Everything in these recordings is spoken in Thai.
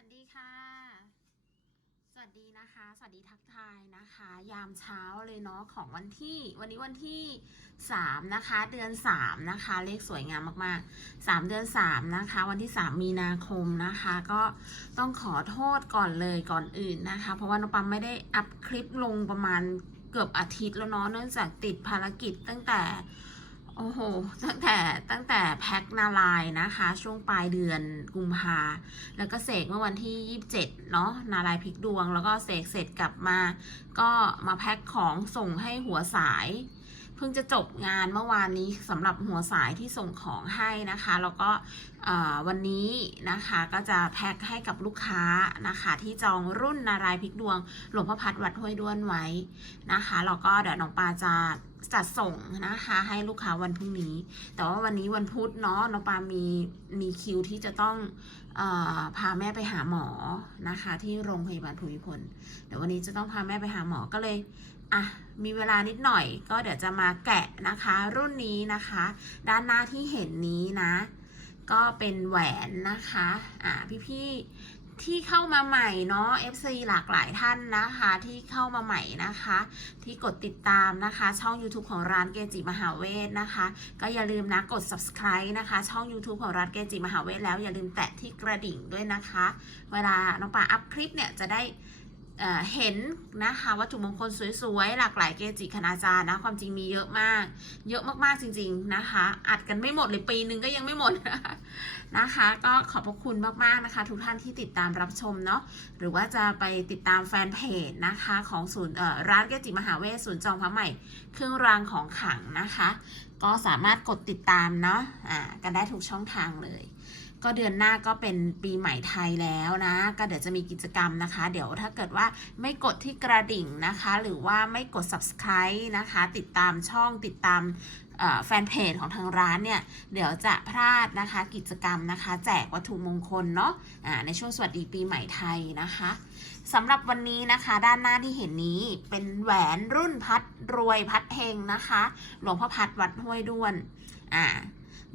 วัสดีค่ะ สวัสดีนะคะ สวัสดีทักทายนะคะ ยามเช้าเลยเนาะของวันที่วันนี้วันที่3นะคะ เดือน3นะคะ เลขสวยงามมากๆ3เดือน3นะคะ วันที่3มีนาคมนะคะ ก็ต้องขอโทษก่อนเลยก่อนอื่นนะคะ เพราะว่าน้องปั๊มไม่ได้อัพคลิปลงประมาณเกือบอาทิตย์แล้วเนาะเนื่องจากติดภารกิจตั้งแต่ โอ้โห ตั้งแต่ตั้งแต่แพ็คนารายนะคะ ช่วงปลายเดือนกุมภาแล้วก็เสกเมื่อวันที่27เนาะนารายพลิกดวง แล้วก็เสกเสร็จกลับมา ก็มาแพ็คของส่งให้หัวสาย เพิ่งจะจบงานเมื่อวานนี้สำหรับหัวสายที่ส่งของให้นะคะ แล้วก็วันนี้นะคะก็จะแพ็คให้กับลูกค้านะคะที่จองรุ่นนารายพลิกดวงหลวงพ่อพัดวัดห้วยด้วนไว้นะคะแล้วก็เดี๋ยวน้องปาจะ จัดส่งนะคะให้ลูกค้าวันพรุ่งนี้ แต่ว่าวันนี้วันพุธเนาะน้องปามีมีคิวที่จะต้องอพาแม่ไปหาหมอนะคะ ที่โรงพยาบาลภูมิพลเดี๋ยววันนี้จะต้องพาแม่ไปหาหมอก็เลยอะมีเวลานิดหน่อย ก็เดี๋ยวจะมาแกะนะคะ รุ่นนี้นะคะ ด้านหน้าที่เห็นนี้นะ ก็เป็นแหวนนะคะอ่าพี่ๆ ที่เข้ามาใหม่เนาะ FC หลากหลายท่านนะคะ ที่เข้ามาใหม่นะคะ ที่กดติดตามนะคะ ช่อง YouTube ของร้านเกจิมหาเวทนะคะ ก็อย่าลืมนะกด subscribe นะคะ ช่อง YouTube ของร้านเกจิมหาเวทแล้วอย่าลืมแตะที่กระดิ่งด้วยนะคะ เวลาน้องปาอัพคลิปเนี่ยจะได้ เห็นนะคะวัตถุมงคลสวยๆ หลากหลายเกจิคณาจารย์นะความจริงมีเยอะมาก เยอะมากๆจริง ๆนะคะ อัดกันไม่หมดเลยปีนึงก็ยังไม่หมดนะคะ ก็ขอบพระคุณมากๆนะคะ ทุกท่านที่ติดตามรับชมเนาะหรือว่าจะไปติดตามแฟนเพจนะคะของศูนย์ร้านเกจิมหาเวทศูนย์จองพระใหม่ เครื่องรางของขลังนะคะ ก็สามารถกดติดตามเนาะอ่ากันได้ทุกช่องทางเลย ก็เดือนหน้าก็เป็นปีใหม่ไทยแล้วนะ ก็เดี๋ยวจะมีกิจกรรมนะคะ เดี๋ยวถ้าเกิดว่าไม่กดที่กระดิ่งนะคะ หรือว่าไม่กด subscribe นะคะ ติดตามช่องติดตามแฟนเพจของทางร้านเนี่ย เดี๋ยวจะพลาดนะคะกิจกรรมนะคะ แจกวัตถุมงคลเนาะอ่าในช่วงสวัสดีปีใหม่ไทยนะคะสำหรับวันนี้นะคะ ด้านหน้าที่เห็นนี้เป็นแหวนรุ่นพัดรวยพัดเฮงนะคะ หลวงพ่อพัดวัดห้วยด้วนอ่า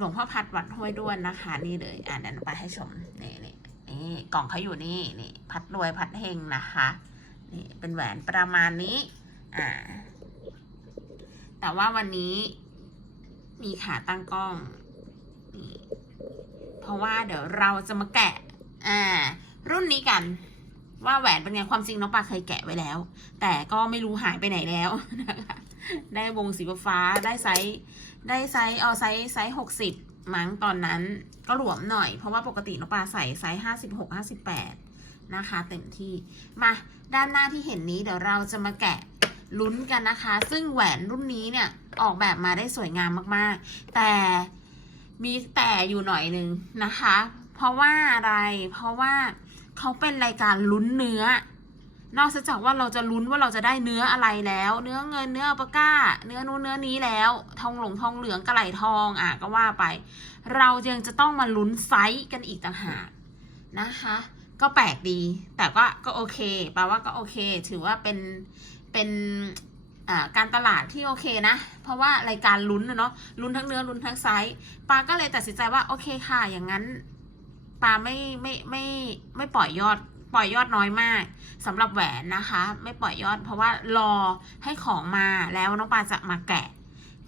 ลวงพ่อพัดวัดห้วยด้วนนะคะ นี่เลยอ่านนันไปให้ชมนี่นี่นี่กล่องเขาอยู่นี่นี่พัดรวยพัดเฮงนะคะนี่เป็นแหวนประมาณนี้อ่าแต่ว่าวันนี้มีขาตั้งกล้องนี่เพราะว่าเดี๋ยวเราจะมาแกะอ่ารุ่นนี้กันว่าแหวนเป็นไงความจริงน้องปาเคยแกะไว้แล้ว แต่ก็ไม่รู้หายไปไหนแล้วนะคะได้วงสีฟ้าได้ไซส์ ได้ไซส์เออไซส์ไซส์หกสิบมั้งตอนนั้นก็หลวมหน่อย เพราะว่าปกติน้องปลาใส่ไซส์ห้าสิบหกห้าสิบแปดนะคะ เต็มที่มาด้านหน้าที่เห็นนี้เดี๋ยวเราจะมาแกะลุ้นกันนะคะ ซึ่งแหวนรุ่นนี้เนี่ยออกแบบมาได้สวยงามมากๆ แต่มีแต่อยู่หน่อยหนึ่งนะคะ เพราะว่าอะไรเพราะว่าเขาเป็นรายการลุ้นเนื้อ นอกจากว่าเราจะลุ้นว่าเราจะได้เนื้ออะไรแล้ว เนื้อเงินเนื้อปาก้า เนื้อนู้นเนื้อนี้แล้ว ทองหลงทองเหลืองกระไหลทองอะก็ว่าไป เรายังจะต้องมาลุ้นไซส์กันอีกต่างหากนะคะ ก็แปลกดี แต่ก็ก็โอเคแปลว่าก็โอเค ถือว่าเป็นเป็นการตลาดที่โอเคนะ เพราะว่ารายการลุ้นเนาะลุ้นทั้งเนื้อลุ้นทั้งไซส์ปาก็เลยตัดสินใจว่าโอเคค่ะอย่างนั้นปาไม่ไม่ไม่ไม่ปล่อยยอด ปล่อยยอดน้อยมากสำหรับแหวนนะคะ ไม่ปล่อยยอด เพราะว่ารอให้ของมาแล้วน้องปาจะมาแกะ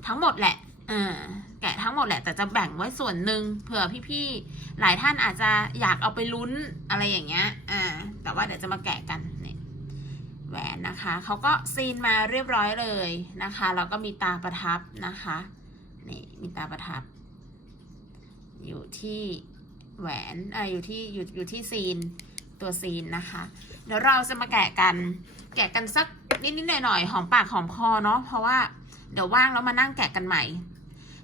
ทั้งหมดแหละเออแกะทั้งหมดแหละแต่จะแบ่งไว้ส่วนหนึ่งเผื่อพี่ๆหลายท่านอาจจะอยากเอาไปลุ้นอะไรอย่างเงี้ยอ่าแต่ว่าเดี๋ยวจะมาแกะกันเนี่ยแหวนนะคะเขาก็ซีนมาเรียบร้อยเลยนะคะแล้วก็มีตาประทับนะคะนี่มีตาประทับ อยู่ที่แหวนอ่าอยู่ที่อยู่อยู่ที่ซีน ตัวซีนนะคะ เดี๋ยวเราจะมาแกะกัน แกะกันสักนิดๆหน่อยๆหอมปากหอมคอเนาะเพราะว่าเดี๋ยวว่างแล้วมานั่งแกะกันใหม่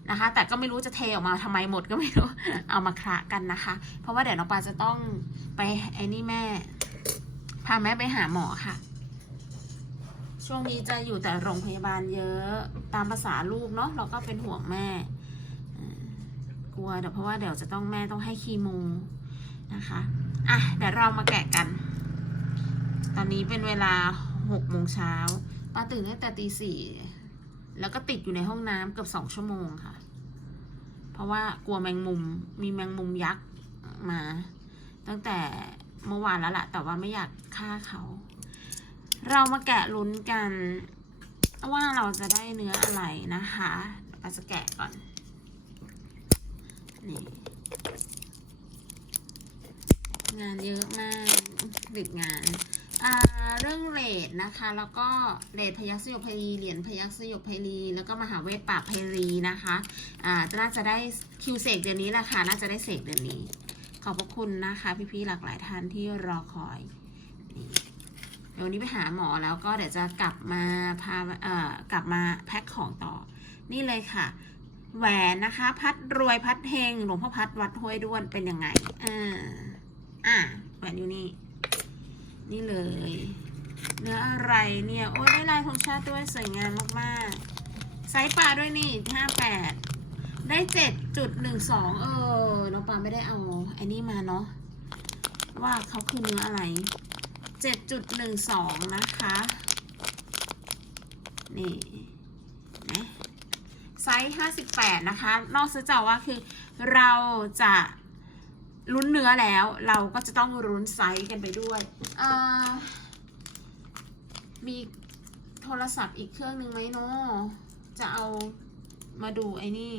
นะคะ แต่ก็ไม่รู้จะเทออกมาทำไมหมดก็ไม่รู้เอามาคละกันนะคะ เพราะว่าเดี๋ยวน้องปาจะต้องไปไอ้นี่แม่ พาแม่ไปหาหมอค่ะ ช่วงนี้จะอยู่แต่โรงพยาบาลเยอะตามภาษาลูกเนาะเราก็เป็นห่วงแม่กลัวเดี๋ยวเพราะว่าเดี๋ยวจะต้องแม่ต้องให้คีโมนะคะ อะเดี๋ยวเรามาแกะกัน ตอนนี้เป็นเวลาหกโมงเช้าป้าตื่นตั้งแต่ตีสี่แล้วก็ติดอยู่ในห้องน้ำเกือบสองชั่วโมงค่ะ เพราะว่ากลัวแมงมุมมีแมงมุมยักษ์มา ตั้งแต่เมื่อวานแล้วล่ะ แต่ว่าไม่อยากฆ่าเขา เรามาแกะลุ้นกันว่าเราจะได้เนื้ออะไรนะคะเราจะแกะก่อน นี่ งานเยอะมากติดงานเรื่องเลดนะคะ แล้วก็เลดพยัคฆ์สยบไพรีเหรียญพยัคฆ์สยบไพรีแล้วก็มหาเวทปราบไพรีนะคะอ่าน่าจะได้คิวเสกเดือนนี้แหละค่ะน่าจะได้เสกเดือนนี้ ขอบพระคุณนะคะ พี่ๆหลากหลายท่านที่รอคอยนี่เดี๋ยววันนี้ไปหาหมอแล้วก็เดี๋ยวจะกลับมาพาเอ่อกลับมาแพ็คของต่อ นี่เลยค่ะ แหวนนะคะ พัดรวยพัดเฮงหลวงพ่อพัดวัดห้วยด้วนเป็นยังไงอ่า อะแหวนอยู่นี่ นี่เลย เนื้ออะไรเนี่ย โอ้ยได้ลายธงชาติด้วยสวยงามมากๆ ไซส์ปลาด้วยนี่ห้าแปดได้เจ็ดจุดหนึ่งสองเออ น้องปาไม่ได้เอาไอ้นี่มาเนาะว่าเขาคือเนื้ออะไรเจ็ดจุดหนึ่งสองนะคะ นี่นะไซส์ห้าสิบแปดนะคะ นอกจากว่าคือเราจะ ลุ้นเนื้อแล้ว เราก็จะต้องลุ้นไซส์กันไปด้วยมีโทรศัพท์อีกเครื่องหนึ่งไหมเนาะจะเอามาดูไอ้นี่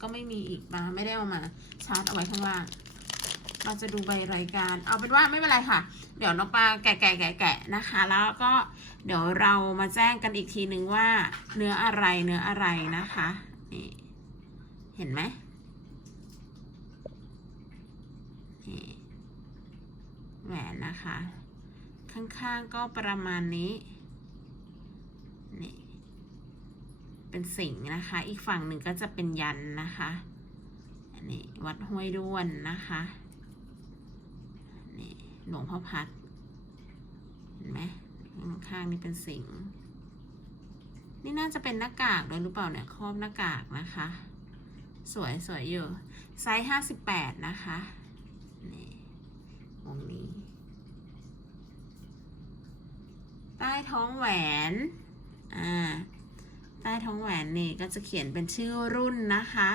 ก็ไม่มีอีกมาไม่ได้เอามา ชาร์จเอาไว้ข้างล่าง เราจะดูใบรายการ เอาเป็นว่าไม่เป็นไรค่ะ เดี๋ยวน้องปลาแกะแกะแกะแกะนะคะ แล้วก็เดี๋ยวเรามาแจ้งกันอีกทีหนึ่งว่าเนื้ออะไรเนื้ออะไรนะคะ นี่ เห็นไหมนี่ แหวนนะคะ ข้างๆก็ประมาณนี้ นี่ เป็นสิงนะคะ อีกฝั่งหนึ่งก็จะเป็นยันนะคะ อันนี้วัดห้วยด้วนนะคะ นี่หลวงพ่อพัด เห็นไหมข้างๆนี่เป็นสิงนี่น่าจะเป็นหน้ากากด้วยหรือเปล่าเนี่ยครอบหน้ากากนะคะ สวยสวยอยู่ ไซส์ห้าสิบแปดนะคะ นี่วงนี้ ใต้ท้องแหวนอ่าใต้ท้องแหวนนี่ก็จะเขียนเป็นชื่อรุ่นนะคะ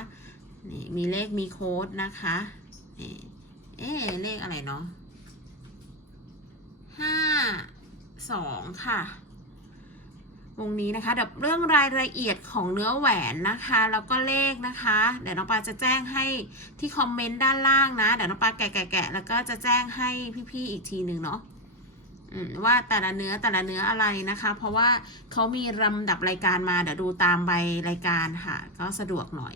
นี่มีเลขมีโค้ดนะคะนี่เอ๊เลขอะไรเนาะห้าสองค่ะ วงนี้นะคะเดี๋ยวเรื่องรายละเอียดของเนื้อแหวนนะคะ แล้วก็เลขนะคะ เดี๋ยวน้องปาจะแจ้งให้ที่คอมเมนต์ด้านล่างนะ เดี๋ยวน้องปาแกะแกะแล้วก็จะแจ้งให้พี่ๆอีกทีหนึ่งเนาะ ว่าแต่ละเนื้อแต่ละเนื้ออะไรนะคะ เพราะว่าเขามีลำดับรายการมาเดี๋ยวดูตามใบรายการค่ะ ก็สะดวกหน่อย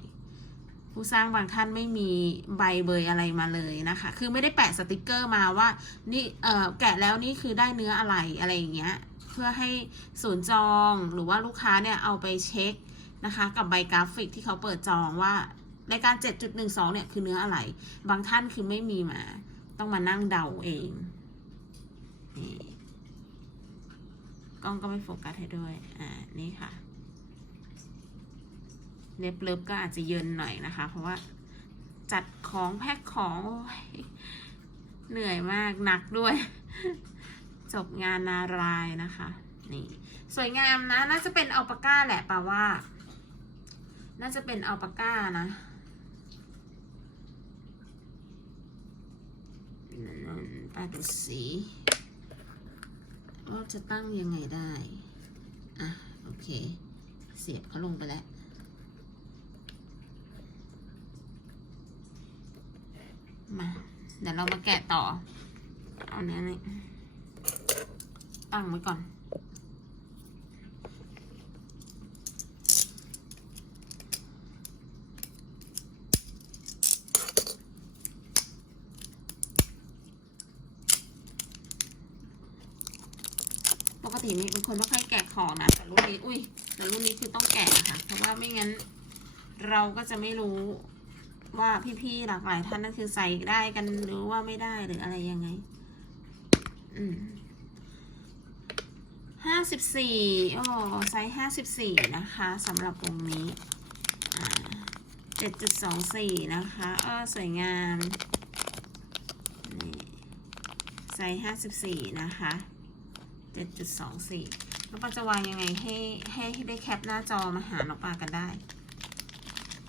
ผู้สร้างบางท่านไม่มีใบเบยอะไรมาเลยนะคะ คือไม่ได้แปะสติกเกอร์มาว่านี่เออแกะแล้วนี่คือได้เนื้ออะไรอะไรอย่างเงี้ย เพื่อให้ศูนย์จองหรือว่าลูกค้าเนี่ยเอาไปเช็คนะคะ กับใบกราฟิกที่เขาเปิดจองว่ารายการ 7.12 เนี่ยคือเนื้ออะไร บางท่านคือไม่มีมา ต้องมานั่งเดาเอง นี่กล้องก็ไม่โฟกัสให้ด้วย อ่า นี่ค่ะ เล็บเลิฟก็อาจจะเยินหน่อยนะคะ เพราะว่าจัดของแพ็คของเหนื่อยมากหนักด้วย จบงานนารายนะคะ นี่ สวยงามนะ น่าจะเป็นอัลปาก้าแหละป่าว่า น่าจะเป็นอัลปาก้านะปาดูสี จะตั้งยังไงได้ อะ โอเค เสียบเขาลงไปแล้ว มา เดี๋ยวเรามาแกะต่อ เอาเนี้ยนี่ตั้งไว้ก่อน ปกตินี่เป็นคนไม่ค่อยแกะของนะแต่รุ่นนี้อุ้ยแต่รุ่นนี้คือต้องแกะค่ะเพราะว่าไม่งั้นเราก็จะไม่รู้ว่าพี่ๆหลากหลายท่านนั่นคือใส่ได้กันหรือว่าไม่ได้หรืออะไรยังไง อืมห้าสิบสี่โอ้ไซส์ห้าสิบสี่นะคะสำหรับวงนี้เจ็ดจุดสองสี่นะคะเออสวยงาม นี่ไซส์ห้าสิบสี่นะคะ เจ็ดจุดสองสี่น้องปลาจะวางยังไงให้ให้ได้แคปหน้าจอมาหาน้องปลากันได้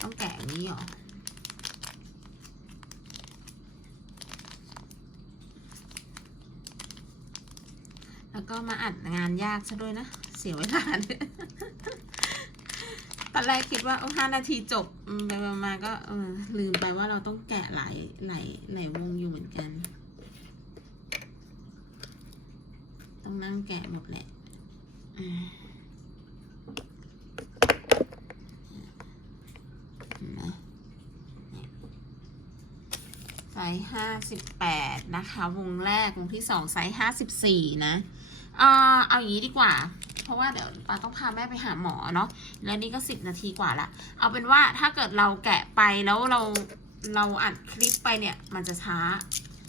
ต้องแกะนี้หรอแล้วก็มาอัดงานยากซะด้วยนะ เสียเวลาตอนแรกคิดว่าโอ้ห้านาทีจบอืมไปมาก็ลืมไปว่าเราต้องแกะหลายหลายหลายวงอยู่เหมือนกัน ต้องนั่งแกะหมดแหละอ่าเห็นไหมเนี่ยไซส์ห้าสิบแปดนะคะ วงแรก วงที่สองไซส์ห้าสิบสี่นะเอ่อเอาอย่างนี้ดีกว่า เพราะว่าเดี๋ยวปาต้องพาแม่ไปหาหมอเนาะ แล้วนี่ก็สิบนาทีกว่าละ เอาเป็นว่าถ้าเกิดเราแกะไปแล้วเราเราอัดคลิปไปเนี่ย มันจะช้า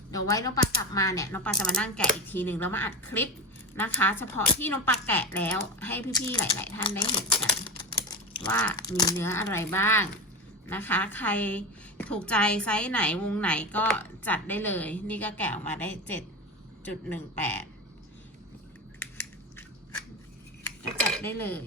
เดี๋ยวไว้น้องปากลับมาเนี่ยน้องปาจะมานั่งแกะอีกทีหนึ่งแล้วมาอัดคลิป นะคะ เฉพาะที่น้องปาแกะแล้วให้พี่ๆหลาย ๆ ท่านได้เห็นกัน ว่ามีเนื้ออะไรบ้างนะคะ ใครถูกใจไซส์ไหนวงไหนก็จัดได้เลย นี่ก็แกะออกมาได้เจ็ดจุดหนึ่งแปดก็จัดได้เลย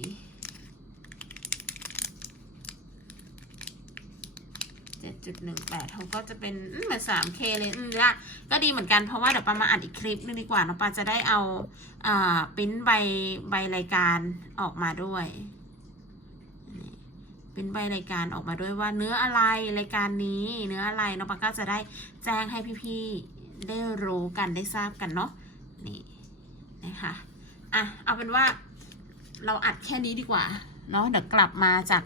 เจ็ดจุดหนึ่งแปดเขาก็จะเป็นเหมือนสามเคเลยอืมละก็ดีเหมือนกันเพราะว่าเดี๋ยวปามาอัดอีกคลิปนึงดีกว่าเน้องปาจะได้เอาอ่าปิ้นใบใบรายการออกมาด้วยนี่ปริ้นใบรายการออกมาด้วยว่าเนื้ออะไรรายการนี้เนื้ออะไรเน้องปาก็จะได้แจ้งให้พี่ๆได้รู้กันได้ทราบกันเนาะนี่นะคะอะเอาเป็นว่าเราอัดแค่นี้ดีกว่าเนาะเดี๋ยวกลับมาจาก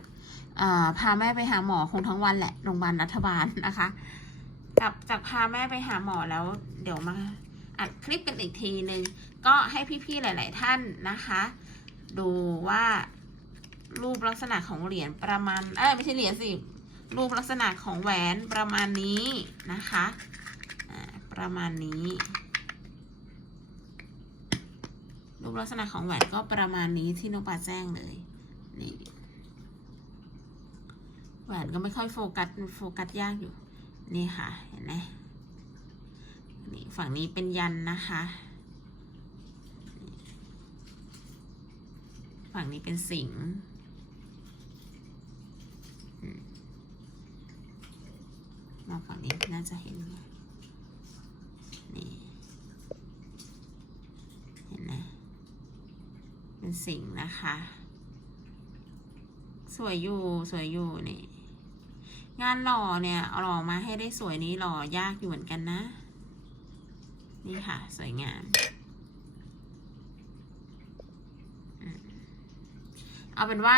พาแม่ไปหาหมอคงทั้งวันแหละโรงพยาบาลรัฐบาลนะคะกลับจากพาแม่ไปหาหมอแล้ว เดี๋ยวมาอัดคลิปกันอีกทีหนึ่งก็ให้พี่ๆหลาย ๆ ท่านนะคะ ดูว่ารูปลักษณะของเหรียญประมาณเอ้ยไม่ใช่เหรียญสิรูปลักษณะของแหวนประมาณนี้นะคะประมาณนี้ รูปลักษณะของแหวนก็ประมาณนี้ที่น้องปาแจ้งเลยนี่ แหวนก็ไม่ค่อยโฟกัสโฟกัสยากอยู่ นี่ค่ะ เห็นไหมนี่ฝั่งนี้เป็นยันนะคะ ฝั่งนี้เป็นสิงห์มมองฝั่งนี้น่าจะเห็น นี่ เห็นไหมเป็นสิงห์นะคะ สวยอยู่ สวยอยู่นี่ งานหล่อเนี่ยเอาหล่อมาให้ได้สวยนี้หล่อยากอยู่เหมือนกันนะ นี่ค่ะ สวยงามเอาเป็นว่า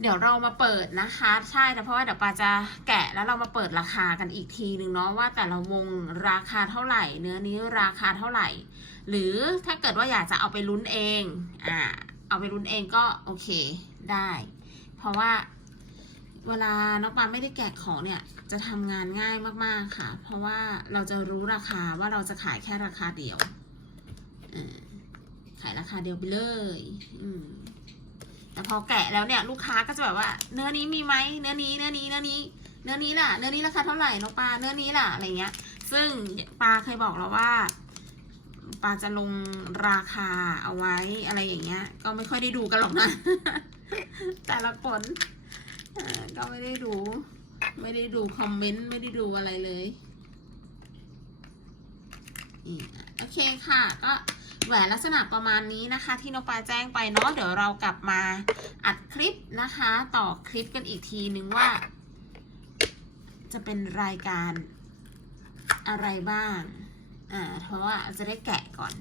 เดี๋ยวเรามาเปิดนะคะ ใช่แต่เพราะว่าเดี๋ยวปาจะแกะแล้วเรามาเปิดราคากันอีกทีหนึ่งเนาะว่าแต่ละวงราคาเท่าไหร่ เนื้อนี้ราคาเท่าไหร่ หรือถ้าเกิดว่าอยากจะเอาไปลุ้นเอง อ่า เอาไปลุ้นเองก็โอเคได้ เพราะว่า เวลาน้องปาไม่ได้แกะของเนี่ย จะทำงานง่ายมากๆค่ะ เพราะว่าเราจะรู้ราคาว่าเราจะขายแค่ราคาเดียวอขายราคาเดียวไปเลยอแต่พอแกะแล้วเนี่ย ลูกค้าก็จะแบบว่า เนื้อนี้มีไหมเนื้อนี้เนื้อนี้เนื้อนี้ เนื้อนี้ล่ะ เนื้อนี้ราคาเท่าไหร่น้องปาเนื้อนี้ล่ะอะไรเงี้ย ซึ่งปาเคยบอกแล้วว่าปาจะลงราคาเอาไว้อะไรอย่างเงี้ย ก็ไม่ค่อยได้ดูกันหรอกนะ แต่ละคน ก็ไม่ได้ดู ไม่ได้ดูคอมเมนต์ ไม่ได้ดูอะไรเลยอืมโอเคค่ะ ก็แหวนลักษณะประมาณนี้นะคะ ที่น้องปาแจ้งไปเนาะเดี๋ยวเรากลับมาอัดคลิปนะคะ ต่อคลิปกันอีกทีนึงว่า จะเป็นรายการอะไรบ้าง อ่า เพราะว่าจะได้แกะก่อน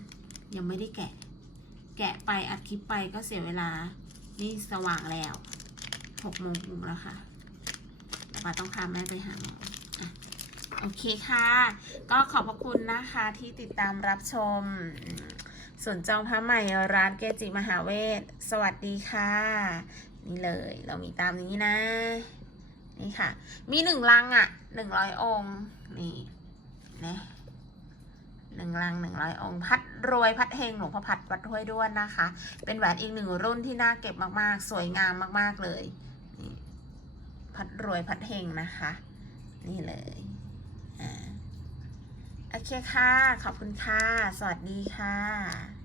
ยังไม่ได้แกะ แกะไปอัดคลิปไปก็เสียเวลา นี่สว่างแล้ว หกโมงคุมแล้วค่ะแต่ปาต้องพาแม่ไปหาหมอโอเคค่ะ ก็ขอบพระคุณนะคะที่ติดตามรับชม ส่วนจองพระใหม่ร้านเกจิมหาเวท สวัสดีค่ะ นี่เลยเรามีตามนี้นะ นี่ค่ะ มีหนึ่งลังอะหนึ่งร้อยองค์นี่นะหนึ่งลังหนึ่งร้อยองค์พัดรวยพัดเฮงหลวงพ่อพัดวัดห้วยด้วนนะคะ เป็นแหวนอีกหนึ่งรุ่นที่น่าเก็บมากๆ สวยงามมากๆเลย พัดรวยพัดเฮงนะคะ นี่เลยอ่าโอเคค่ะ ขอบคุณค่ะ สวัสดีค่ะ